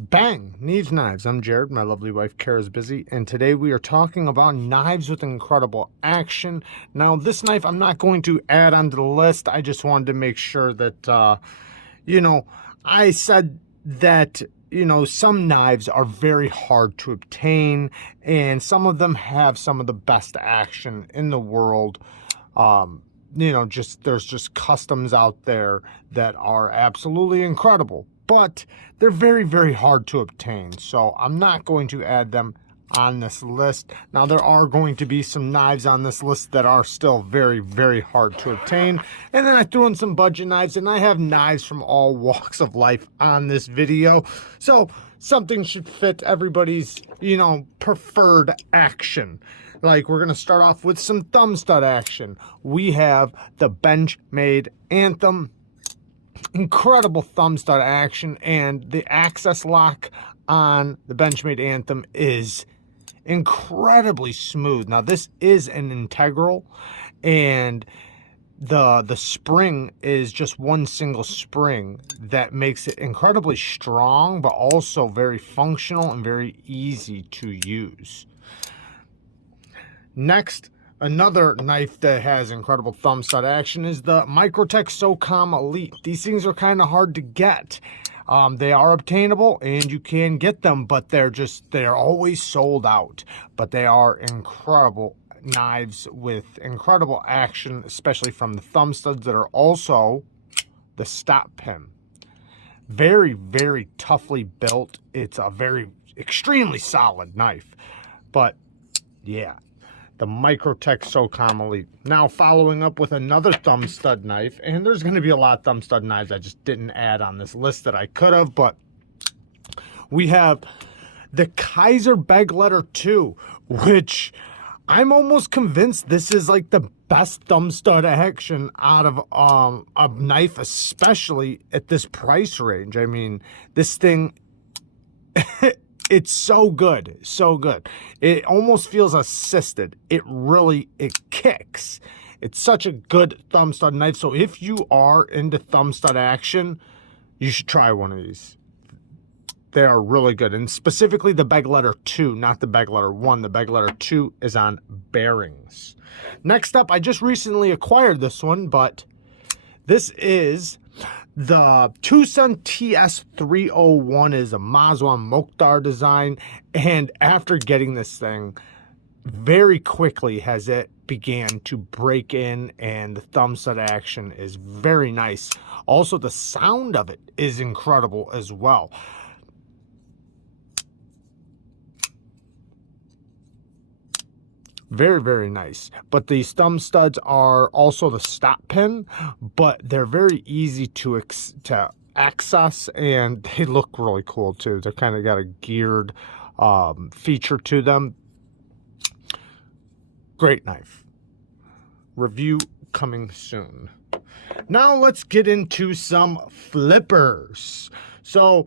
Bang! Needs knives. I'm Jared. My lovely wife Kara's busy, and today we are talking about knives with incredible action. Now, this knife I'm not going to add onto the list. I just wanted to make sure that, I said that, some knives are very hard to obtain, and some of them have some of the best action in the world. There's just customs out there that are absolutely incredible, but they're very, very hard to obtain. So I'm not going to add them on this list. Now, there are going to be some knives on this list that are still very, very hard to obtain. And then I threw in some budget knives, and I have knives from all walks of life on this video. So something should fit everybody's, preferred action. Like, we're going to start off with some thumb stud action. We have the Benchmade ANTHEM. Incredible thumb stud action, and the access lock on the Benchmade ANTHEM is incredibly smooth. Now, this is an integral, and the spring is just one single spring that makes it incredibly strong, but also very functional and very easy to use. Next, another knife that has incredible thumb stud action is the MICROTECH SOCOM Elite. These things are kind of hard to get. They are obtainable and you can get them, but they're always sold out. But they are incredible knives with incredible action, especially from the thumb studs that are also the stop pin. Very, very toughly built. It's a extremely solid knife. But yeah, the MICROTECH SOCOM Elite. Now, following up with another thumb stud knife, and there's going to be a lot of thumb stud knives I just didn't add on this list that I could have, but we have the KIZER BEGLEITER 2, which I'm almost convinced this is like the best thumb stud action out of a knife, especially at this price range. I mean, this thing... It's so good, so good. It almost feels assisted. It kicks. It's such a good thumb stud knife. So if you are into thumb stud action, you should try one of these. They are really good. And specifically the BEGLEITER 2, not the BEGLEITER 1. The BEGLEITER 2 is on bearings. Next up, I just recently acquired this one, but this is the TWOSUN TS301. Is a Mazwan Mokhtar design, and after getting this thing, very quickly has it began to break in, and the thumb stud action is very nice. Also, the sound of it is incredible as well. Very, very nice. But these thumb studs are also the stop pin, but they're very easy to access, and they look really cool too. They're kind of got a geared feature to them. Great knife. Review coming soon. Now let's get into some flippers. So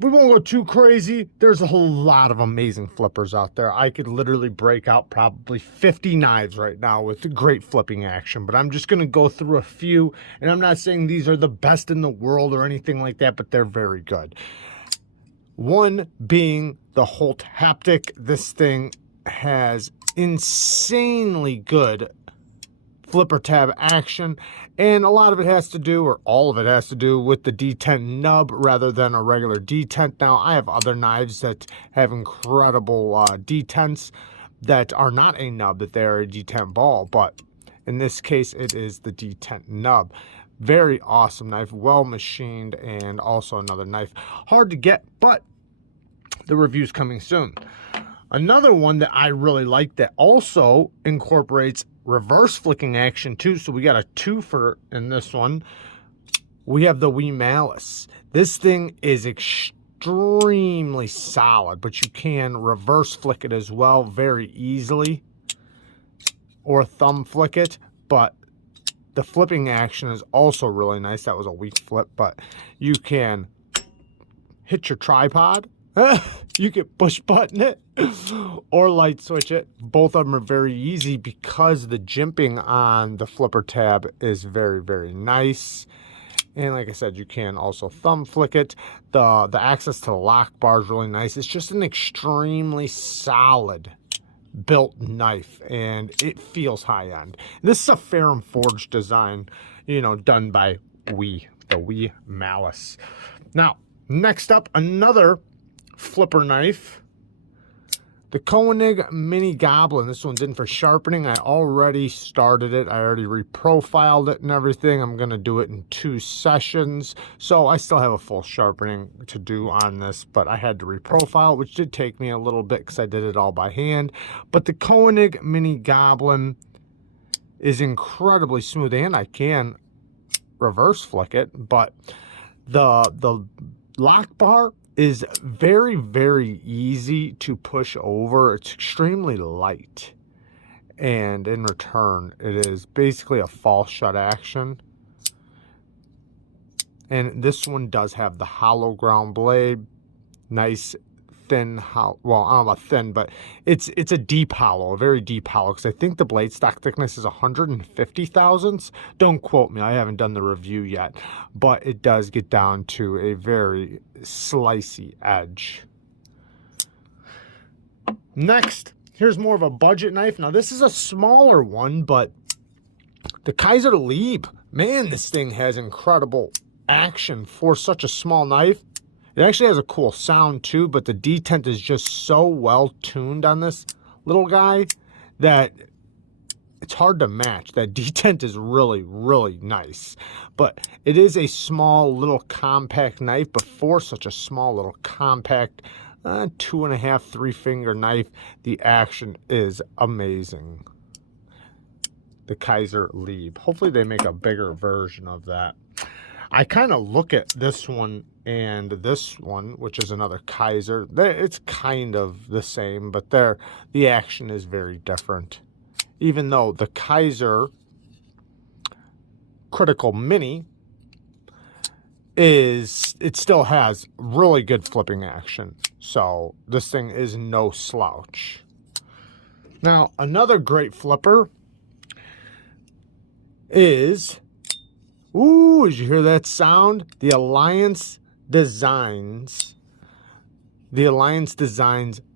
we won't go too crazy. There's a whole lot of amazing flippers out there. I could literally break out probably 50 knives right now with great flipping action, but I'm just going to go through a few, and I'm not saying these are the best in the world or anything like that, but they're very good. One being the HOLT HAPTIC. This thing has insanely good flipper tab action, and a lot of it has to do, or all of it has to do, with the detent nub rather than a regular detent. Now, I have other knives that have incredible detents that are not a nub, that they're a detent ball, but in this case it is the detent nub. Very awesome knife, well machined, and also another knife hard to get, but the review's coming soon. Another one that I really like that also incorporates reverse flicking action too, so we got a twofer in this one. We have the MALICE. This thing is extremely solid, but you can reverse flick it as well very easily, or thumb flick it, but the flipping action is also really nice. That was a weak flip, but you can hit your tripod. You can push button it or light switch it. Both of them are very easy because the jimping on the flipper tab is very, very nice. And like I said, you can also thumb flick it. The access to the lock bar is really nice. It's just an extremely solid built knife, and it feels high end. This is a Ferrum Forge design, you know, done by the Wiha MALICE. Now, next up, another flipper knife. The KOENIG Mini Goblin. This one's in for sharpening. I already started it. I already reprofiled it and everything. I'm going to do it in 2 sessions. So I still have a full sharpening to do on this, but I had to reprofile, which did take me a little bit because I did it all by hand. But the KOENIG Mini Goblin is incredibly smooth, and I can reverse flick it, but the lock bar is very, very easy to push over. It's extremely light, and in return it is basically a false shut action. And this one does have the hollow ground blade, nice thin hollow. Well, I don't know about thin, but it's a deep hollow, a very deep hollow, because I think the blade stock thickness is 150 thousandths. Don't quote me, I haven't done the review yet, but it does get down to a very slicey edge. Next, here's more of a budget knife. Now this is a smaller one, but the KIZER LEIB, man, this thing has incredible action for such a small knife. It actually has a cool sound too, but the detent is just so well tuned on this little guy that it's hard to match. That detent is really, really nice. But it is a small little compact knife, but for such a small little compact 2.5, 3 finger knife, the action is amazing. The KIZER LEIB. Hopefully they make a bigger version of that. I kind of look at this one and this one, which is another KIZER. It's kind of the same, but the action is very different. Even though the KIZER Critical Mini it still has really good flipping action. So this thing is no slouch. Now, another great flipper is, ooh, did you hear that sound? The Alliance Designs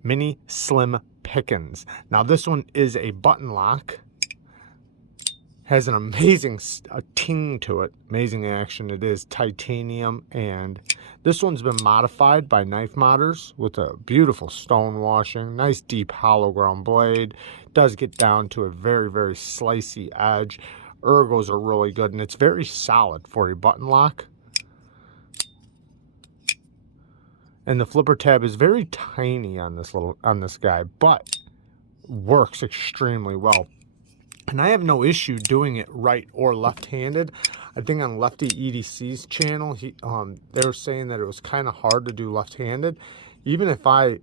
Mini Slim Pickens. Now this one is a button lock, has an amazing ting to it, amazing action. It is titanium, and this one's been modified by knife modders with a beautiful stone washing, nice deep hollow ground blade. Does get down to a very, very slicey edge. Ergos are really good, and it's very solid for a button lock. And the flipper tab is very tiny on this guy, but works extremely well. And I have no issue doing it right or left-handed. I think on Lefty EDC's channel, they were saying that it was kind of hard to do left-handed. Even if I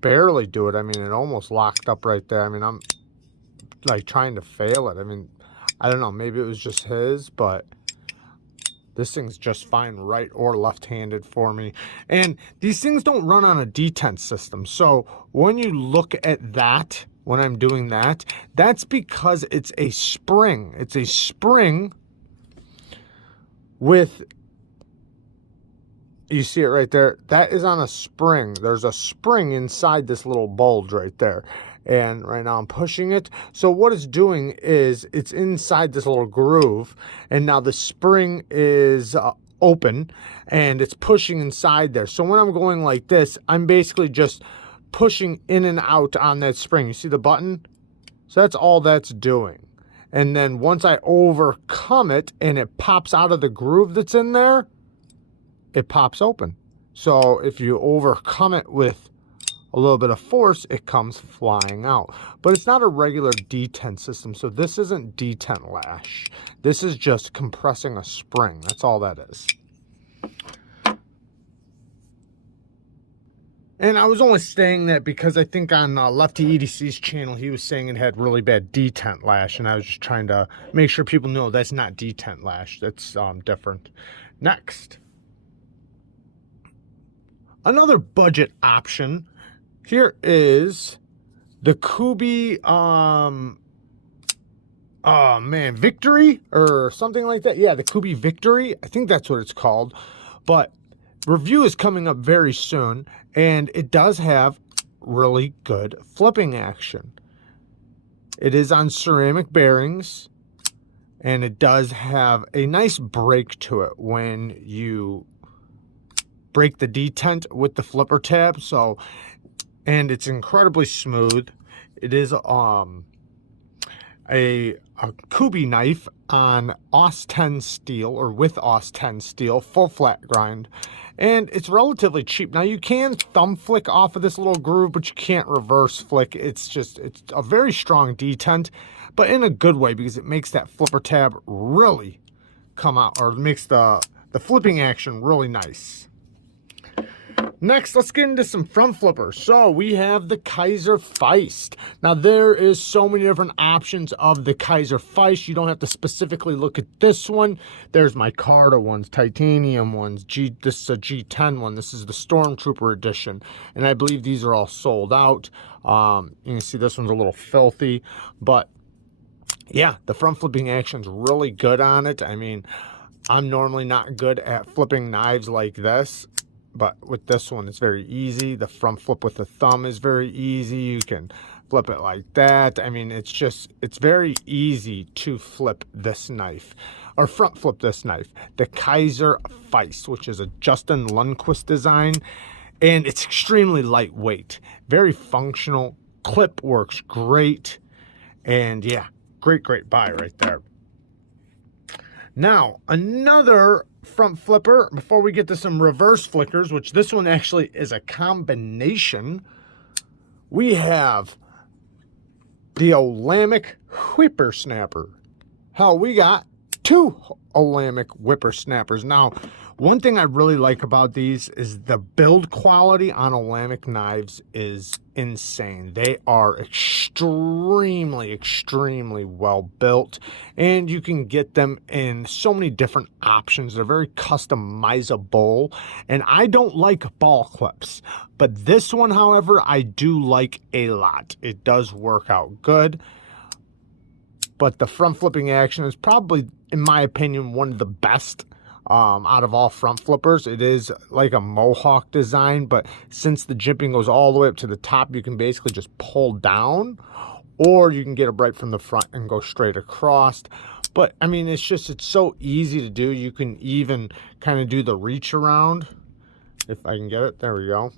barely do it, I mean, it almost locked up right there. I mean, I'm like trying to fail it. I mean, I don't know, maybe it was just his, but this thing's just fine right or left-handed for me. And these things don't run on a detent system. So when you look at that, when I'm doing that, that's because it's a spring. It's a spring with, you see it right there? That is on a spring. There's a spring inside this little bulge right there. And right now I'm pushing it. So what it's doing is it's inside this little groove, and now the spring is open and it's pushing inside there. So when I'm going like this, I'm basically just pushing in and out on that spring. You see the button? So that's all that's doing. And then once I overcome it and it pops out of the groove that's in there, it pops open. So if you overcome it with a little bit of force, it comes flying out. But it's not a regular detent system, so this isn't detent lash. This is just compressing a spring. That's all that is. And I was only saying that because I think on Lefty EDC's channel, he was saying it had really bad detent lash, and I was just trying to make sure people know that's not detent lash. That's different. Next, another budget option. Here is the KUBEY oh man, Victory or something like that. Yeah, the KUBEY Victory. I think that's what it's called. But review is coming up very soon, and it does have really good flipping action. It is on ceramic bearings, and it does have a nice break to it when you break the detent with the flipper tab. So, and it's incredibly smooth. It is a KUBEY knife on AUS 10 steel, or with AUS 10 steel, full flat grind, and it's relatively cheap. Now you can thumb flick off of this little groove, but you can't reverse flick. It's a very strong detent, but in a good way, because it makes that flipper tab really come out, or makes the flipping action really nice. Next, let's get into some front flippers. So we have the KIZER FEIST. Now there is so many different options of the KIZER FEIST. You don't have to specifically look at this one. There's micarta ones, titanium ones. This is a G10 one. This is the Stormtrooper edition, and I believe these are all sold out. You can see this one's a little filthy, but yeah, the front flipping action's really good on it. I mean, I'm normally not good at flipping knives like this, but with this one, it's very easy. The front flip with the thumb is very easy. You can flip it like that. I mean, it's very easy to flip this knife, or front flip this knife. The KIZER FEIST, which is a Justin Lundquist design, and it's extremely lightweight, very functional. Clip works great, and yeah, great buy right there. Now, another front flipper, before we get to some reverse flickers, which this one actually is a combination, we have the OLAMIC Whippersnapper. Hell, we got two OLAMIC Whippersnappers. Now, one thing I really like about these is the build quality on OLAMIC knives is insane. They are extremely well built, and you can get them in so many different options. They're very customizable, and I don't like ball clips, but this one, however, I do like a lot. It does work out good, but the front flipping action is probably, in my opinion, one of the best out of all front flippers. It is like a mohawk design, but since the jimping goes all the way up to the top, you can basically just pull down, or you can get it right from the front and go straight across. But I mean, it's so easy to do. You can even kind of do the reach around, if I can get it. There we go.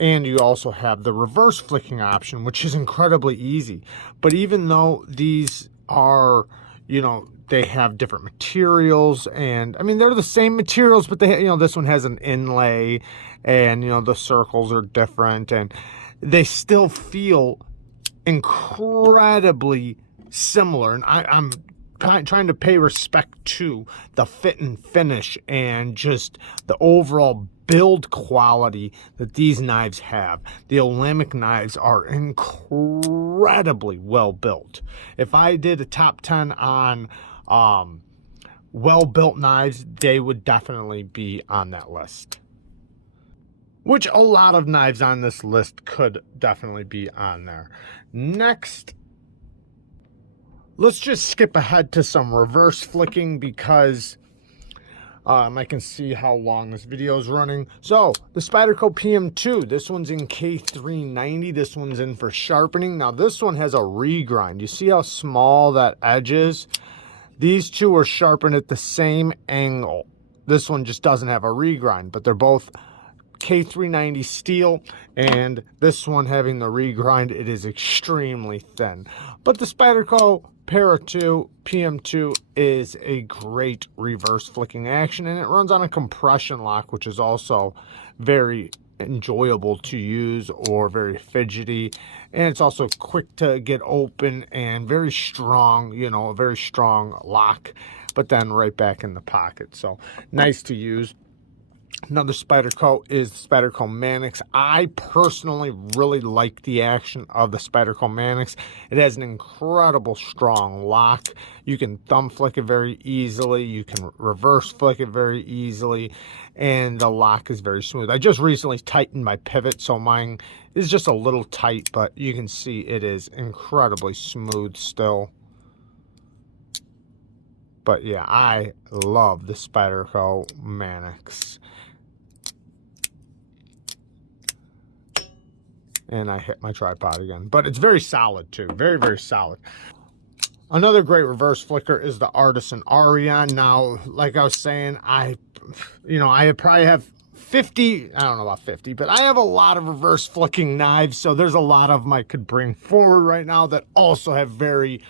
And you also have the reverse flicking option, which is incredibly easy. But even though these are, you know, they have different materials, and I mean, they're the same materials, but they, you know, this one has an inlay, and you know, the circles are different, and they still feel incredibly similar. And I'm trying to pay respect to the fit and finish and just the overall build quality that these knives have. The OLAMIC knives are incredibly well built. If I did a top 10 on well built knives, they would definitely be on that list, which a lot of knives on this list could definitely be on there. Next, let's just skip ahead to some reverse flicking, because I can see how long this video is running. So the SPYDERCO PM2, this one's in K390. This one's in for sharpening. Now this one has a regrind. You see how small that edge is? These two are sharpened at the same angle. This one just doesn't have a regrind, but they're both K390 steel, and this one having the regrind, it is extremely thin. But the SPYDERCO Para 2 PM2 is a great reverse flicking action, and it runs on a compression lock, which is also very enjoyable to use, or very fidgety, and it's also quick to get open and very strong, you know, a very strong lock, but then right back in the pocket. So nice to use. Another Spyderco is the Spyderco MANIX. I personally really like the action of the Spyderco MANIX. It has an incredible strong lock. You can thumb flick it very easily. You can reverse flick it very easily. And the lock is very smooth. I just recently tightened my pivot, so mine is just a little tight, but you can see it is incredibly smooth still. But yeah, I love the Spyderco MANIX. And I hit my tripod again. But it's very solid too. Very, very solid. Another great reverse flicker is the Artisan Arion. Now, like I was saying, I probably have 50, I don't know about 50, but I have a lot of reverse flicking knives. So there's a lot of them I could bring forward right now that also have very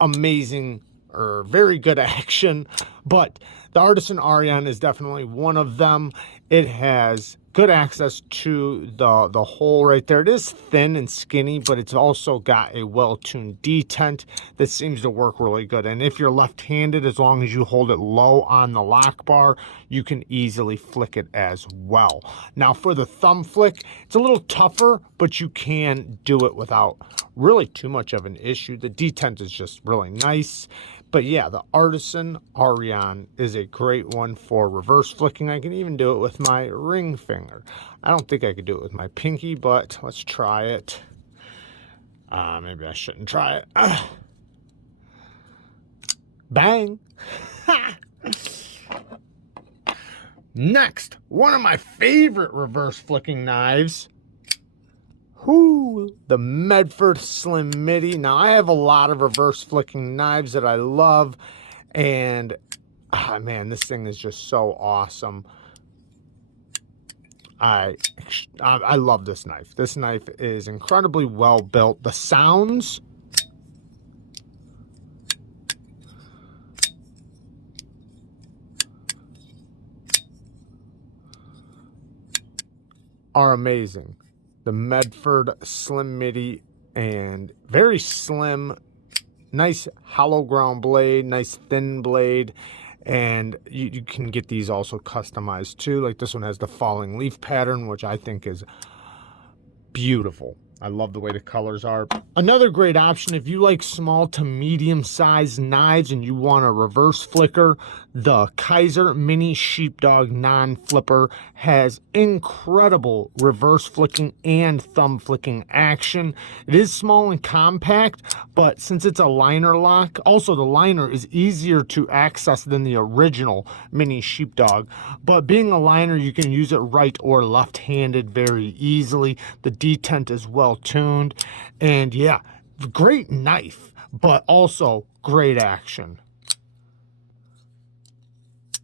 amazing or very good action. But the Artisan Arion is definitely one of them. It has good access to the hole right there. It is thin and skinny, but it's also got a well-tuned detent that seems to work really good. And if you're left-handed, as long as you hold it low on the lock bar, you can easily flick it as well. Now for the thumb flick, it's a little tougher, but you can do it without really too much of an issue. The detent is just really nice. But yeah, the Artisan Arion is a great one for reverse flicking. I can even do it with my ring finger. I don't think I could do it with my pinky, but let's try it. Maybe I shouldn't try it. Bang! Next, one of my favorite reverse flicking knives. The Medford Slim Midi. Now, I have a lot of reverse flicking knives that I love, and man, this thing is just so awesome. I love this knife. This knife is incredibly well built. The sounds are amazing. The Medford Slim Midi, and very slim, nice hollow ground blade, nice thin blade, and you can get these also customized too. Like this one has the falling leaf pattern, which I think is beautiful. I love the way the colors are. Another great option, if you like small to medium sized knives and you want a reverse flicker, the KIZER Mini Sheepdog Non-Flipper has incredible reverse flicking and thumb flicking action. It is small and compact, but since it's a liner lock, also the liner is easier to access than the original Mini Sheepdog. But being a liner, you can use it right or left-handed very easily. The detent is well tuned, and yeah, great knife, but also great action.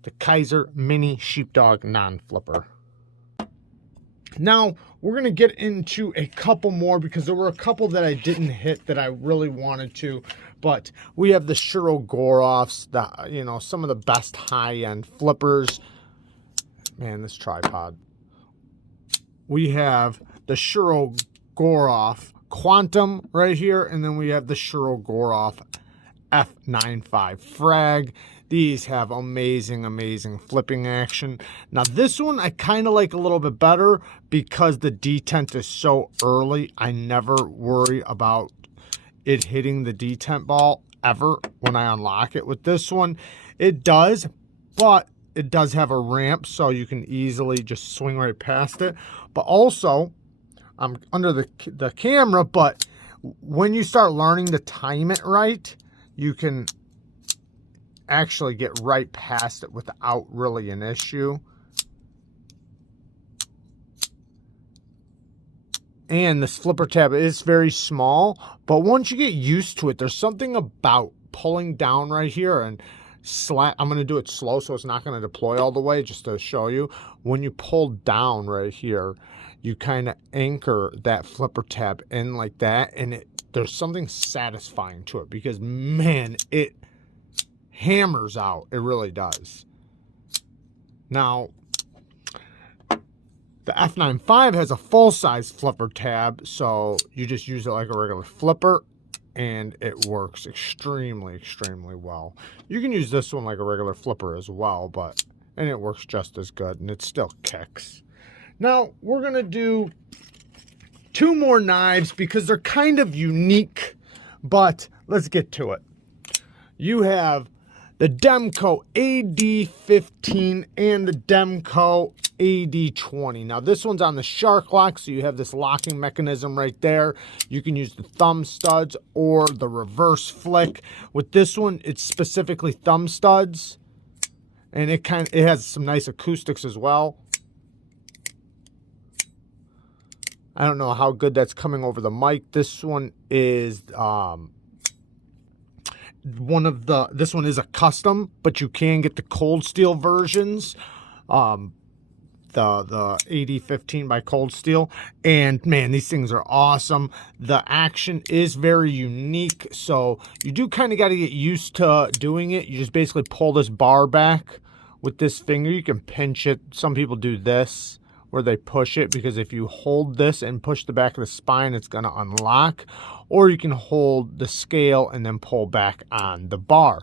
The KIZER Mini Sheepdog Non-Flipper. Now we're going to get into a couple more because there were a couple that I didn't hit that I really wanted to. But we have the Shiro-Goroffs, some of the best high-end flippers. Man, this tripod. We have the Shiro-Goroff Quantum right here, and then we have the Shiro-Goroff F95 Frag. These have amazing, amazing flipping action. Now, this one I kind of like a little bit better because the detent is so early. I never worry about it hitting the detent ball ever when I unlock it. With this one, it does, but it does have a ramp, so you can easily just swing right past it. But also, I'm under the camera, but when you start learning to time it right, you can actually get right past it without really an issue. And this flipper tab is very small, but once you get used to it, there's something about pulling down right here and I'm going to do it slow so it's not going to deploy all the way, just to show you. When you pull down right here, you kind of anchor that flipper tab in like that, and there's something satisfying to it because, man, it hammers out. It really does. Now, the F95 has a full-size flipper tab, so you just use it like a regular flipper, and it works extremely, extremely well. You can use this one like a regular flipper as well, but and it works just as good, and it still kicks. Now, we're going to do 2 more knives because they're kind of unique, but let's get to it. You have the Demco AD15 and the Demco AD20. Now, this one's on the shark lock, so you have this locking mechanism right there. You can use the thumb studs or the reverse flick. With this one, it's specifically thumb studs, and it has some nice acoustics as well. I don't know how good that's coming over the mic. This one is this one is a custom, but you can get the cold steel versions. The AD15 by Cold Steel, and man, these things are awesome. The action is very unique, so you do kind of got to get used to doing it. You just basically pull this bar back with this finger. You can pinch it. Some people do this where they push it, because if you hold this and push the back of the spine, it's going to unlock. Or you can hold the scale and then pull back on the bar.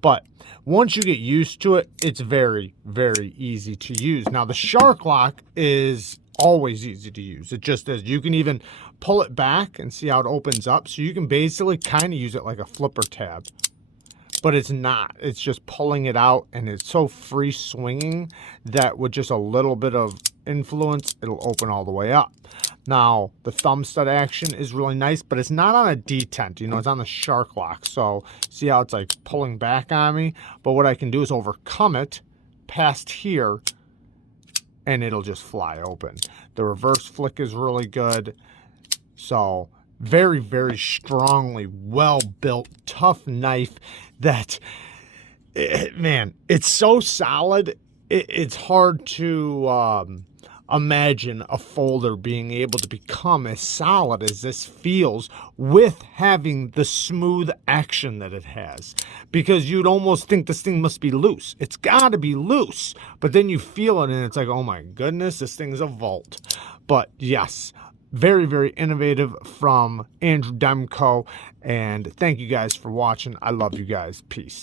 But once you get used to it, it's very, very easy to use. Now, the shark lock is always easy to use. It just is. You can even pull it back and see how it opens up. So you can basically kind of use it like a flipper tab. But it's not. It's just pulling it out, and it's so free swinging that with just a little bit of influence, it'll open all the way up. Now, the thumb stud action is really nice, but it's not on a detent. You know, it's on the shark lock. So see how it's like pulling back on me? But what I can do is overcome it past here, and it'll just fly open. The reverse flick is really good. So very, very strongly well-built, tough knife that, man, it's so solid. It's hard to imagine a folder being able to become as solid as this feels with having the smooth action that it has, because you'd almost think this thing must be loose. It's got to be loose, but then you feel it and it's like, oh my goodness, this thing's a vault. But yes, very, very innovative from Andrew Demco, and thank you guys for watching. I love you guys. Peace.